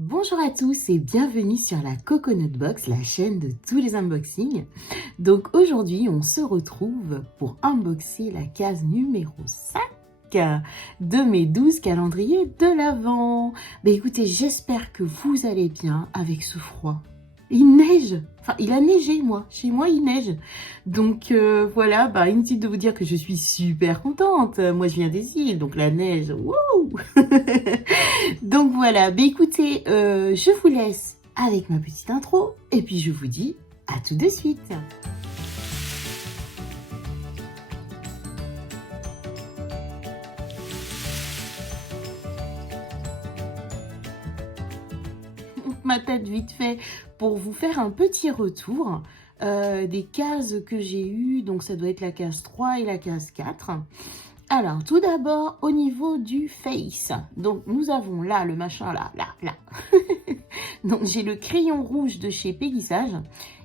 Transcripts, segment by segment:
Bonjour à tous et bienvenue sur la Coconut Box, la chaîne de tous les unboxings. Donc aujourd'hui, on se retrouve pour unboxer la case numéro 5 de mes 12 calendriers de l'Avent. Écoutez, j'espère que vous allez bien avec ce froid. Il neige, enfin il a neigé moi, chez moi il neige. Donc voilà, inutile de vous dire que je suis super contente. Moi je viens des îles, donc la neige, wouh. Donc voilà, écoutez, je vous laisse avec ma petite intro et puis je vous dis à tout de suite. Ma tête vite fait pour vous faire un petit retour des cases que j'ai eues. Donc ça doit être la case 3 et la case 4. Alors tout d'abord au niveau du face. Donc nous avons là le machin là. Donc j'ai le crayon rouge de chez Peggy-Sage.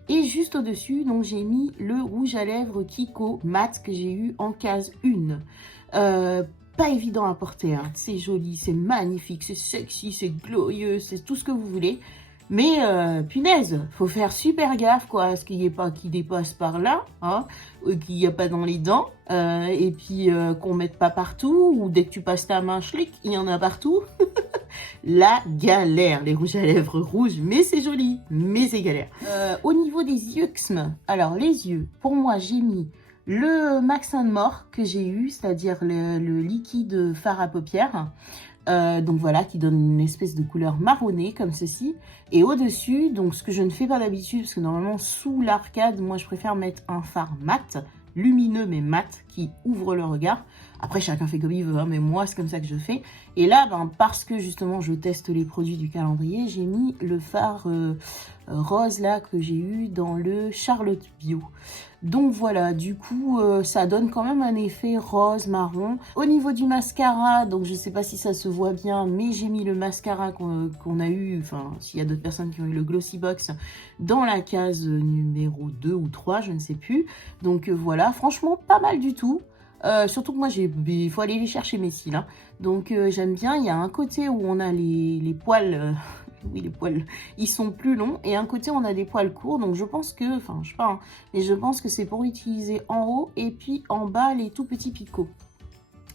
Et juste au-dessus, donc j'ai mis le rouge à lèvres Kiko mat que j'ai eu en case 1. Pas évident à porter, hein. C'est joli, c'est magnifique, c'est sexy, c'est glorieux, c'est tout ce que vous voulez. Mais punaise, faut faire super gaffe quoi, à ce qu'il n'y ait pas qui dépasse par là, hein, qu'il n'y a pas dans les dents, et puis qu'on mette pas partout, ou dès que tu passes ta main, schlick, il y en a partout. La galère, les rouges à lèvres rouges, mais c'est joli, mais c'est galère. Au niveau des yeux, alors les yeux, pour moi j'ai mis le Max & More que j'ai eu, c'est-à-dire le liquide fard à paupières. Donc voilà, qui donne une espèce de couleur marronnée comme ceci. Et au-dessus, donc ce que je ne fais pas d'habitude, parce que normalement sous l'arcade, moi je préfère mettre un fard mat, lumineux mais mat, qui ouvre le regard. Après chacun fait comme il veut, hein, mais moi c'est comme ça que je fais. Et là, parce que justement je teste les produits du calendrier, j'ai mis le fard rose là que j'ai eu dans le Charlotte Bio. Donc voilà, du coup, ça donne quand même un effet rose, marron. Au niveau du mascara, donc je sais pas si ça se voit bien, mais j'ai mis le mascara qu'on a eu, enfin, s'il y a d'autres personnes qui ont eu le Glossy Box, dans la case numéro 2 ou 3, je ne sais plus. Donc voilà, franchement, pas mal du tout. Surtout que moi, il faut aller les chercher mes cils. Hein. Donc j'aime bien, il y a un côté où on a les poils... oui, les poils, ils sont plus longs. Et un côté, on a des poils courts. Donc, je pense que, enfin, je sais pas, hein, mais je pense que c'est pour utiliser en haut et puis en bas, les tout petits picots.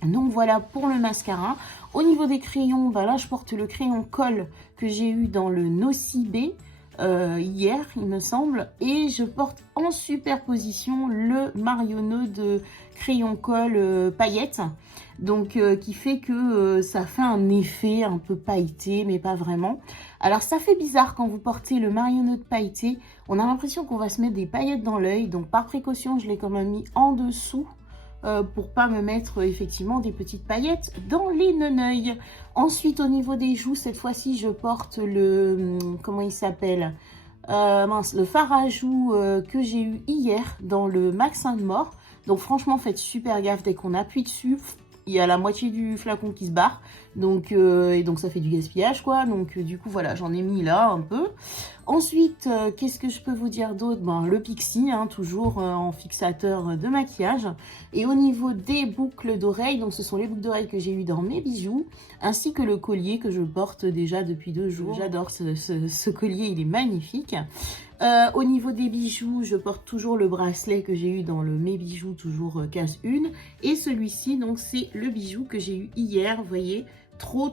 Donc, voilà pour le mascara. Au niveau des crayons, là, je porte le crayon colle que j'ai eu dans le Nocibé hier, il me semble. Et je porte en superposition le Marionneau de crayon colle paillettes. Donc, qui fait que ça fait un effet un peu pailleté, mais pas vraiment. Alors, ça fait bizarre quand vous portez le Marionneau de pailleté. On a l'impression qu'on va se mettre des paillettes dans l'œil. Donc, par précaution, je l'ai quand même mis en dessous pour pas me mettre effectivement des petites paillettes dans les neneuils. Ensuite, au niveau des joues, cette fois-ci, je porte le... comment il s'appelle le fard à joues que j'ai eu hier dans le Max & More. Donc, franchement, faites super gaffe dès qu'on appuie dessus. Il y a la moitié du flacon qui se barre, donc, et donc ça fait du gaspillage, quoi. Donc, du coup, voilà, j'en ai mis là un peu. Ensuite, qu'est-ce que je peux vous dire d'autre? Le Pixi, hein, toujours en fixateur de maquillage. Et au niveau des boucles d'oreilles, donc ce sont les boucles d'oreilles que j'ai eues dans mes bijoux, ainsi que le collier que je porte déjà depuis 2 jours. J'adore ce collier, il est magnifique. Au niveau des bijoux, je porte toujours le bracelet que j'ai eu dans le Mes Bijoux, toujours case 1. Et celui-ci, donc, c'est le bijou que j'ai eu hier, vous voyez, trop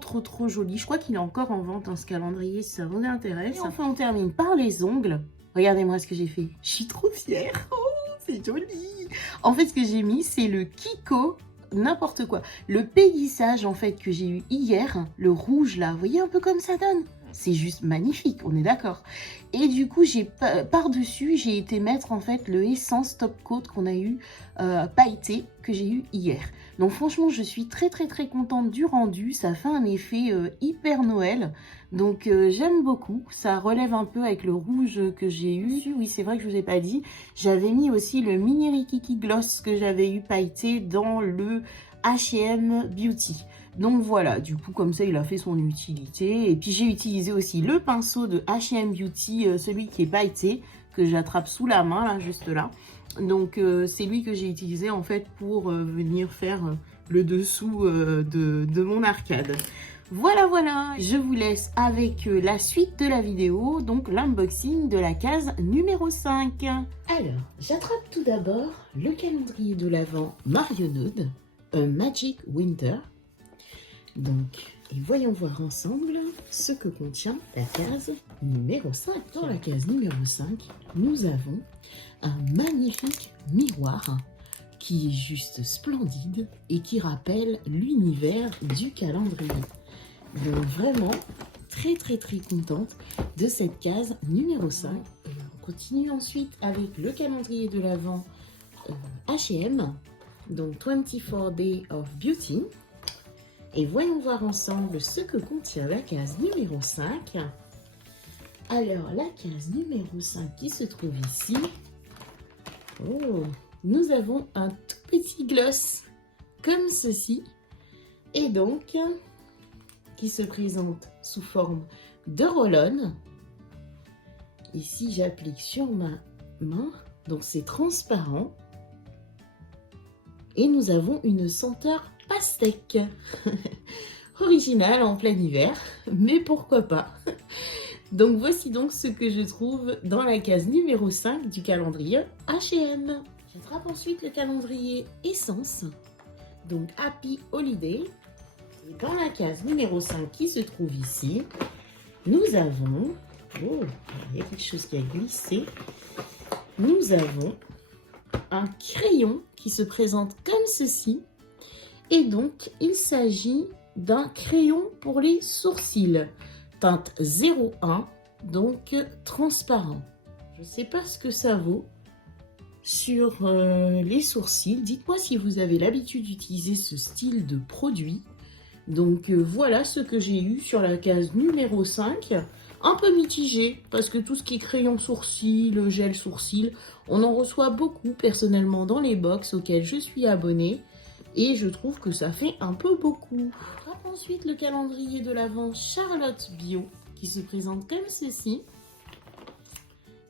joli. Je crois qu'il est encore en vente dans ce calendrier, si ça vous intéresse. Et enfin, on termine par les ongles. Regardez-moi ce que j'ai fait. Je suis trop fière. Oh, c'est joli. En fait, ce que j'ai mis, c'est le Kiko, n'importe quoi. Le Peggy-Sage, en fait, que j'ai eu hier, le rouge, là. Vous voyez un peu comme ça donne? C'est juste magnifique, on est d'accord. Et du coup, par-dessus, j'ai été mettre en fait le Essence Top Coat qu'on a eu pailleté, que j'ai eu hier. Donc franchement, je suis très contente du rendu. Ça fait un effet hyper Noël. Donc j'aime beaucoup. Ça relève un peu avec le rouge que j'ai eu. Oui, c'est vrai que je vous ai pas dit. J'avais mis aussi le Mini Rikiki Gloss que j'avais eu pailleté dans le H&M Beauty. Donc voilà, du coup comme ça il a fait son utilité. Et puis j'ai utilisé aussi le pinceau de H&M Beauty, celui qui est pailleté, que j'attrape sous la main là, juste là. Donc c'est lui que j'ai utilisé en fait pour venir faire le dessous de mon arcade. Voilà, voilà, je vous laisse avec la suite de la vidéo, donc l'unboxing de la case numéro 5. Alors, j'attrape tout d'abord le calendrier de l'Avent Marionneud, un Magic Winter. Donc, et voyons voir ensemble ce que contient la case numéro 5. Dans la case numéro 5, nous avons un magnifique miroir qui est juste splendide et qui rappelle l'univers du calendrier. Donc vraiment très contente de cette case numéro 5. On continue ensuite avec le calendrier de l'Avent H&M, donc 24 Days of Beauty. Et voyons voir ensemble ce que contient la case numéro 5. Alors, la case numéro 5 qui se trouve ici. Oh, nous avons un tout petit gloss comme ceci. Et donc, qui se présente sous forme de roll-on. Ici, j'applique sur ma main. Donc, c'est transparent. Et nous avons une senteur pastèque. Original en plein hiver, mais pourquoi pas. Donc voici donc ce que je trouve dans la case numéro 5 du calendrier H&M. J'attrape ensuite le calendrier Essence, donc Happy Holiday. Et dans la case numéro 5 qui se trouve ici, nous avons... Oh, il y a quelque chose qui a glissé. Nous avons un crayon qui se présente comme ceci. Et donc, il s'agit d'un crayon pour les sourcils, teinte 01, donc transparent. Je ne sais pas ce que ça vaut sur les sourcils. Dites-moi si vous avez l'habitude d'utiliser ce style de produit. Donc voilà ce que j'ai eu sur la case numéro 5. Un peu mitigé, parce que tout ce qui est crayon sourcil, gel sourcil, on en reçoit beaucoup personnellement dans les box auxquelles je suis abonnée. Et je trouve que ça fait un peu beaucoup. Ensuite, le calendrier de l'Avent Charlotte Bio qui se présente comme ceci.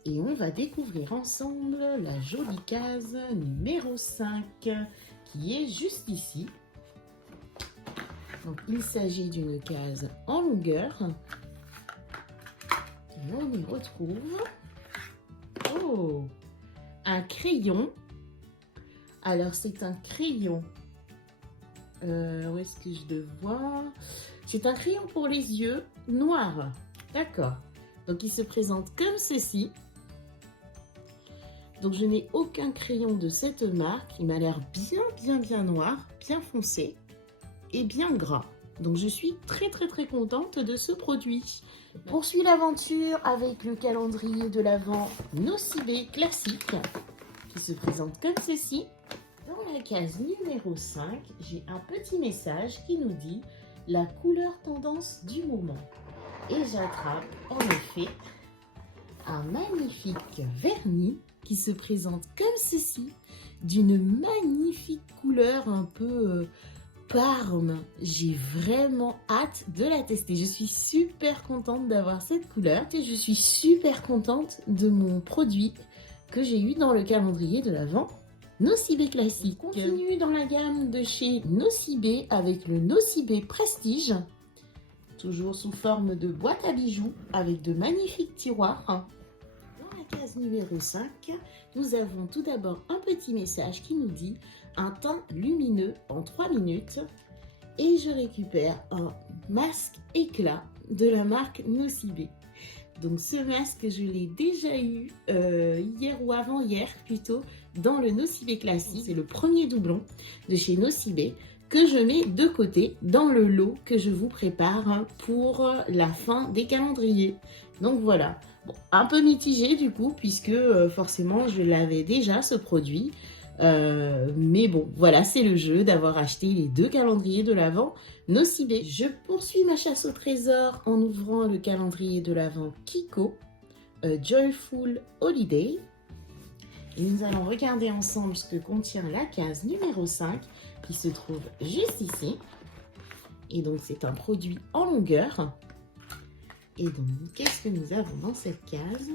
Et on va découvrir ensemble la jolie case numéro 5 qui est juste ici. Donc, il s'agit d'une case en longueur. Et on y retrouve un crayon. Alors, c'est un crayon. Où est-ce que je le vois? C'est un crayon pour les yeux noir. D'accord. Donc, il se présente comme ceci. Donc, je n'ai aucun crayon de cette marque. Il m'a l'air bien noir, bien foncé et bien gras. Donc, je suis très contente de ce produit. Je poursuis l'aventure avec le calendrier de l'Avent Nocibé classique qui se présente comme ceci. Dans la case numéro 5, j'ai un petit message qui nous dit la couleur tendance du moment. Et j'attrape en effet un magnifique vernis qui se présente comme ceci, d'une magnifique couleur un peu parme. J'ai vraiment hâte de la tester. Je suis super contente d'avoir cette couleur et je suis super contente de mon produit que j'ai eu dans le calendrier de l'Avent Nocibé classique. On continue dans la gamme de chez Nocibé avec le Nocibé Prestige, toujours sous forme de boîte à bijoux avec de magnifiques tiroirs. Dans la case numéro 5, nous avons tout d'abord un petit message qui nous dit un teint lumineux en 3 minutes et je récupère un masque éclat de la marque Nocibé. Donc ce masque, je l'ai déjà eu hier ou avant-hier plutôt dans le Nocibé classique. C'est le premier doublon de chez Nocibé que je mets de côté dans le lot que je vous prépare pour la fin des calendriers. Donc voilà, bon, un peu mitigé du coup puisque forcément je l'avais déjà ce produit. Mais bon, voilà, c'est le jeu d'avoir acheté les 2 calendriers de l'Avent Nocibé. Je poursuis ma chasse au trésor en ouvrant le calendrier de l'Avent Kiko, Joyful Holiday. Et nous allons regarder ensemble ce que contient la case numéro 5 qui se trouve juste ici. Et donc, c'est un produit en longueur. Et donc, qu'est-ce que nous avons dans cette case ?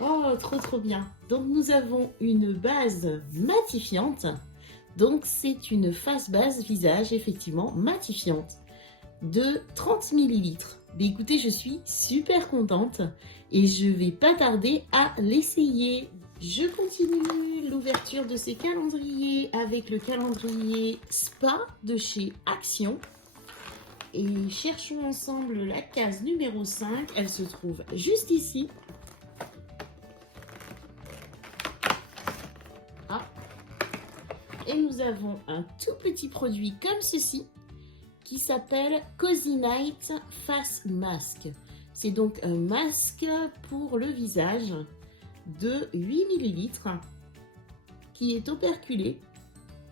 Oh, trop bien. Donc, nous avons une base matifiante. Donc, c'est une face base visage, effectivement, matifiante. de 30 millilitres. Mais écoutez, je suis super contente et je vais pas tarder à l'essayer. Je continue l'ouverture de ces calendriers avec le calendrier Spa de chez Action. Et cherchons ensemble la case numéro 5. Elle se trouve juste ici. Ah. Et nous avons un tout petit produit comme ceci qui s'appelle Cozy Night Face Mask. C'est donc un masque pour le visage de 8 millilitres qui est operculé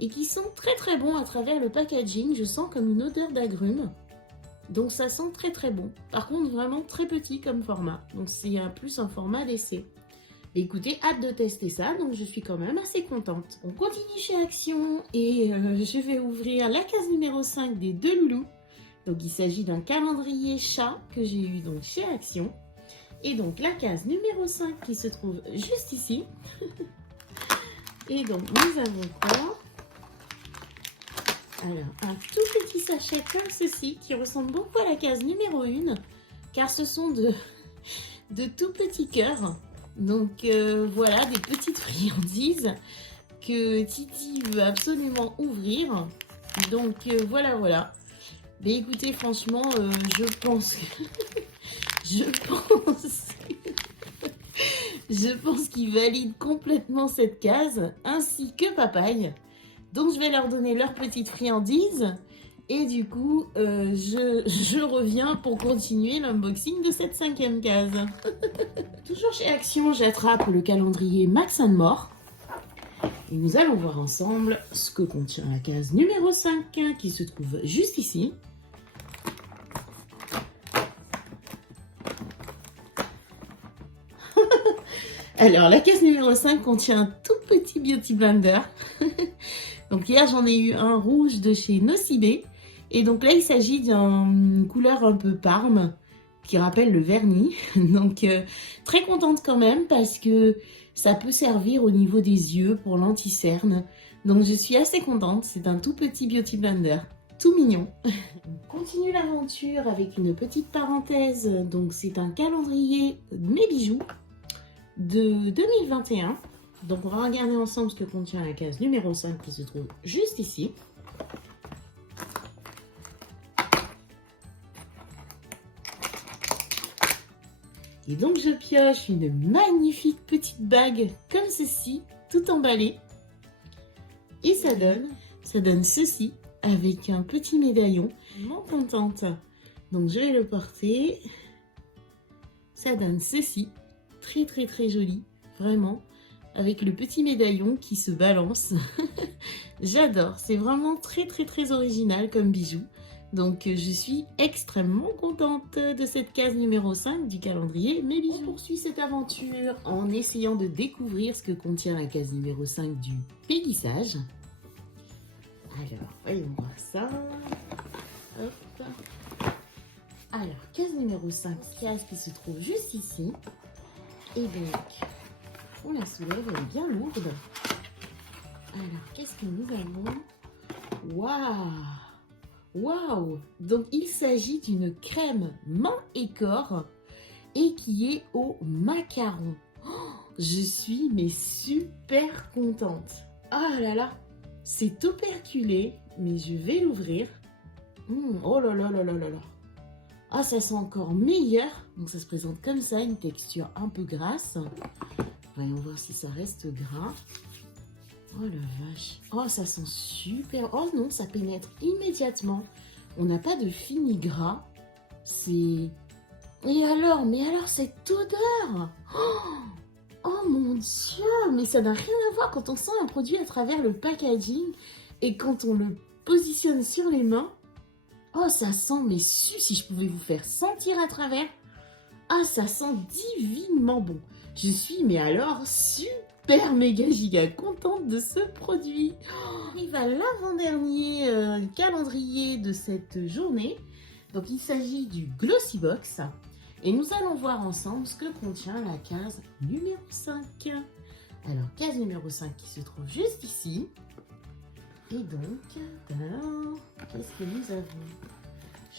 et qui sent très très bon à travers le packaging. Je sens comme une odeur d'agrumes. Donc ça sent très très bon. Par contre vraiment très petit comme format. Donc c'est plus un format d'essai. Écoutez, hâte de tester ça, donc je suis quand même assez contente. On continue chez Action et je vais ouvrir la case numéro 5 des deux loulous. Donc il s'agit d'un calendrier chat que j'ai eu donc chez Action. Et donc la case numéro 5 qui se trouve juste ici. Et donc nous avons quoi? Alors, un tout petit sachet comme ceci qui ressemble beaucoup à la case numéro 1 car ce sont de tout petits cœurs. Donc voilà, des petites friandises que Titi veut absolument ouvrir. Donc voilà. Mais écoutez, franchement, je pense qu'il valide complètement cette case, ainsi que Papaye. Donc je vais leur donner leurs petites friandises. Et du coup, je reviens pour continuer l'unboxing de cette 5e case. Toujours chez Action, j'attrape le calendrier Max & More. Et nous allons voir ensemble ce que contient la case numéro 5 qui se trouve juste ici. Alors, la case numéro 5 contient un tout petit Beauty Blender. Donc hier, j'en ai eu un rouge de chez Nocibé. Et donc là, il s'agit d'une couleur un peu parme qui rappelle le vernis. Donc très contente quand même parce que ça peut servir au niveau des yeux pour l'anti-cerne. Donc je suis assez contente. C'est un tout petit Beauty Blender. Tout mignon. On continue l'aventure avec une petite parenthèse. Donc c'est un calendrier Mes Bijoux de 2021. Donc on va regarder ensemble ce que contient la case numéro 5 qui se trouve juste ici. Et donc je pioche une magnifique petite bague comme ceci, tout emballée. Et ça donne ceci avec un petit médaillon. Vraiment contente. Donc je vais le porter. Ça donne ceci, très joli, vraiment. Avec le petit médaillon qui se balance. J'adore, c'est vraiment très original comme bijou. Donc je suis extrêmement contente de cette case numéro 5 du calendrier Mes Bijoux. On poursuit cette aventure en essayant de découvrir ce que contient la case numéro 5 du péguissage. Alors, voyons voir ça. Hop. Alors, case numéro 5, case qui se trouve juste ici. Et donc, on la soulève, elle est bien lourde. Alors, qu'est-ce que nous avons? Waouh! Donc, il s'agit d'une crème main et corps et qui est au macaron. Oh, je suis mais super contente. Oh là là! C'est operculé, mais je vais l'ouvrir. Oh là là. Ah, ça sent encore meilleur. Donc, ça se présente comme ça, une texture un peu grasse. Voyons voir si ça reste gras. Oh la vache. Oh, ça sent super. Oh non, ça pénètre immédiatement. On n'a pas de fini gras. C'est... Mais alors cette odeur. Oh mon Dieu. Mais ça n'a rien à voir quand on sent un produit à travers le packaging et quand on le positionne sur les mains. Oh, ça sent, mais si je pouvais vous faire sentir à travers. Ah, ça sent divinement bon. Je suis, mais alors, super méga giga contente de ce produit. Il va l'avant-dernier calendrier de cette journée. Donc, il s'agit du Glossy Box. Et nous allons voir ensemble ce que contient la case numéro 5. Alors, case numéro 5 qui se trouve juste ici. Et donc, qu'est-ce que nous avons?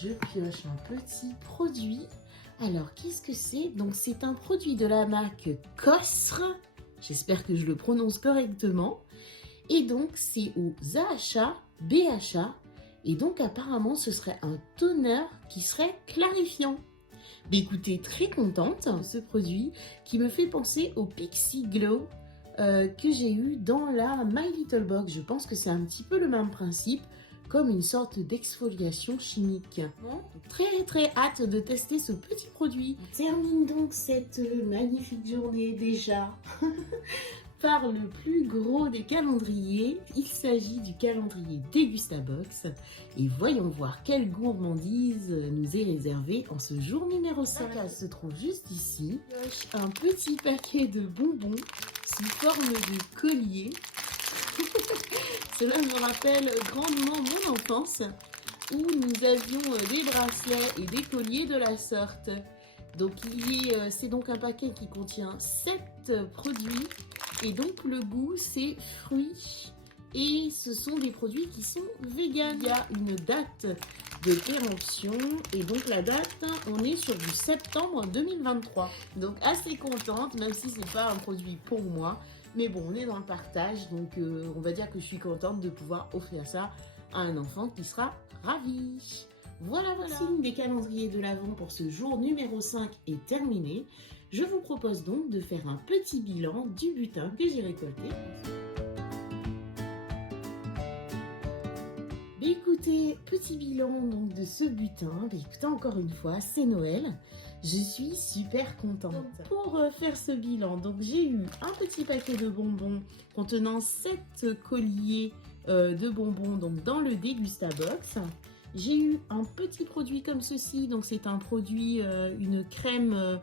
je pioche un petit produit. Alors, qu'est-ce que c'est? Donc, c'est un produit de la marque Cosre. J'espère que je le prononce correctement. Et donc, c'est aux AHA, BHA. Et donc, apparemment, ce serait un toner qui serait clarifiant. Mais écoutez, très contente de ce produit qui me fait penser au Pixie Glow que j'ai eu dans la My Little Box. Je pense que c'est un petit peu le même principe, comme une sorte d'exfoliation chimique. Bon, très hâte de tester ce petit produit. On termine donc cette magnifique journée déjà par le plus gros des calendriers. Il s'agit du calendrier Dégustabox. Et voyons voir quelle gourmandise nous est réservée en ce jour numéro 5. Elle se trouve juste ici. Un petit paquet de bonbons sous forme de collier. Cela me rappelle grandement mon enfance où nous avions des bracelets et des colliers de la sorte. Donc c'est donc un paquet qui contient 7 produits et donc le goût c'est fruits et ce sont des produits qui sont véganes. Il y a une date de péremption et donc la date, on est sur du septembre 2023. Donc assez contente, même si c'est pas un produit pour moi. Mais bon, on est dans le partage, donc on va dire que je suis contente de pouvoir offrir ça à un enfant qui sera ravi. Voilà. Le signe des calendriers de l'Avent pour ce jour numéro 5 est terminé. Je vous propose donc de faire un petit bilan du butin que j'ai récolté. Écoutez, petit bilan donc de ce butin. Écoutez, encore une fois, c'est Noël. Je suis super contente. Donc, pour faire ce bilan, donc j'ai eu un petit paquet de bonbons contenant 7 colliers de bonbons donc dans le Dégustabox. J'ai eu un petit produit comme ceci, donc c'est un produit, une crème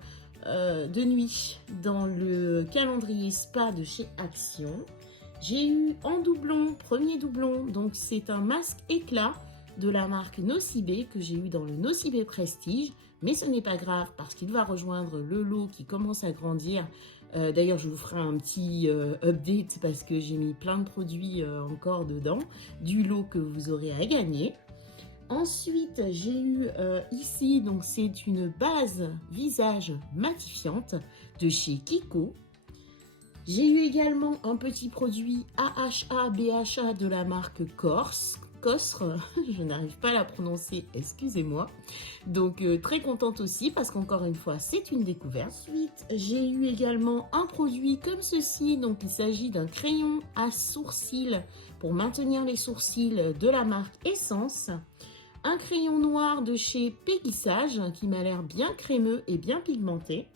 de nuit dans le calendrier spa de chez Action. J'ai eu en doublon, premier doublon, donc c'est un masque éclat de la marque Nocibé que j'ai eu dans le Nocibé Prestige. Mais ce n'est pas grave parce qu'il va rejoindre le lot qui commence à grandir. D'ailleurs, je vous ferai un petit update parce que j'ai mis plein de produits encore dedans, du lot que vous aurez à gagner. Ensuite, j'ai eu ici, donc c'est une base visage matifiante de chez Kiko. J'ai eu également un petit produit AHA BHA de la marque Cosre, je n'arrive pas à la prononcer, excusez-moi. Donc très contente aussi parce qu'encore une fois c'est une découverte. Ensuite j'ai eu également un produit comme ceci, donc il s'agit d'un crayon à sourcils pour maintenir les sourcils de la marque Essence. Un crayon noir de chez Péguissage qui m'a l'air bien crémeux et bien pigmenté.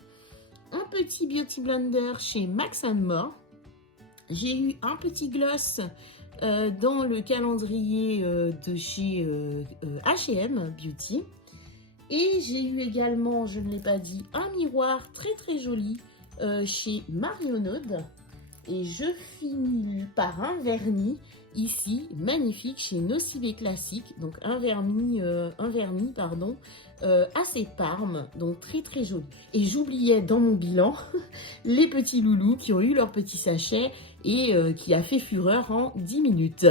Un petit Beauty Blender chez Max & More. J'ai eu un petit gloss dans le calendrier de chez H&M Beauty. Et j'ai eu également, je ne l'ai pas dit, un miroir très joli chez Marionaude. Et je finis par un vernis ici, magnifique, chez Nocibé Classique. Donc un vernis assez parme, donc très joli. Et j'oubliais dans mon bilan les petits loulous qui ont eu leur petit sachet et qui a fait fureur en 10 minutes.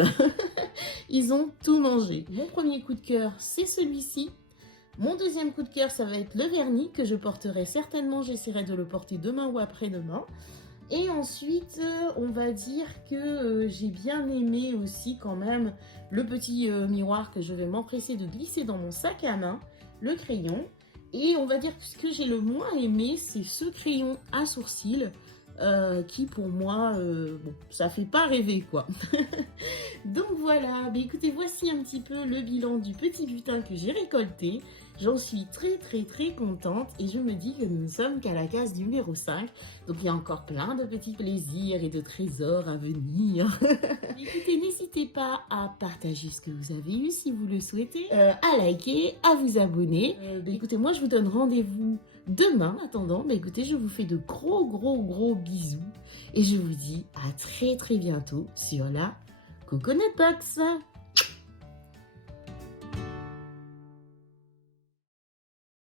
Ils ont tout mangé. Mon premier coup de cœur, c'est celui-ci. Mon deuxième coup de cœur, ça va être le vernis que je porterai certainement. J'essaierai de le porter demain ou après-demain. Et ensuite, on va dire que j'ai bien aimé aussi quand même le petit miroir que je vais m'empresser de glisser dans mon sac à main, le crayon. Et on va dire que ce que j'ai le moins aimé, c'est ce crayon à sourcils qui pour moi, bon, ça fait pas rêver quoi. Donc voilà, mais écoutez, voici un petit peu le bilan du petit butin que j'ai récolté. J'en suis très contente et je me dis que nous ne sommes qu'à la case numéro 5. Donc il y a encore plein de petits plaisirs et de trésors à venir. Écoutez, n'hésitez pas à partager ce que vous avez eu si vous le souhaitez, à liker, à vous abonner. Écoutez, moi je vous donne rendez-vous demain. En attendant, écoutez, je vous fais de gros bisous et je vous dis à très bientôt sur la Coconut Box.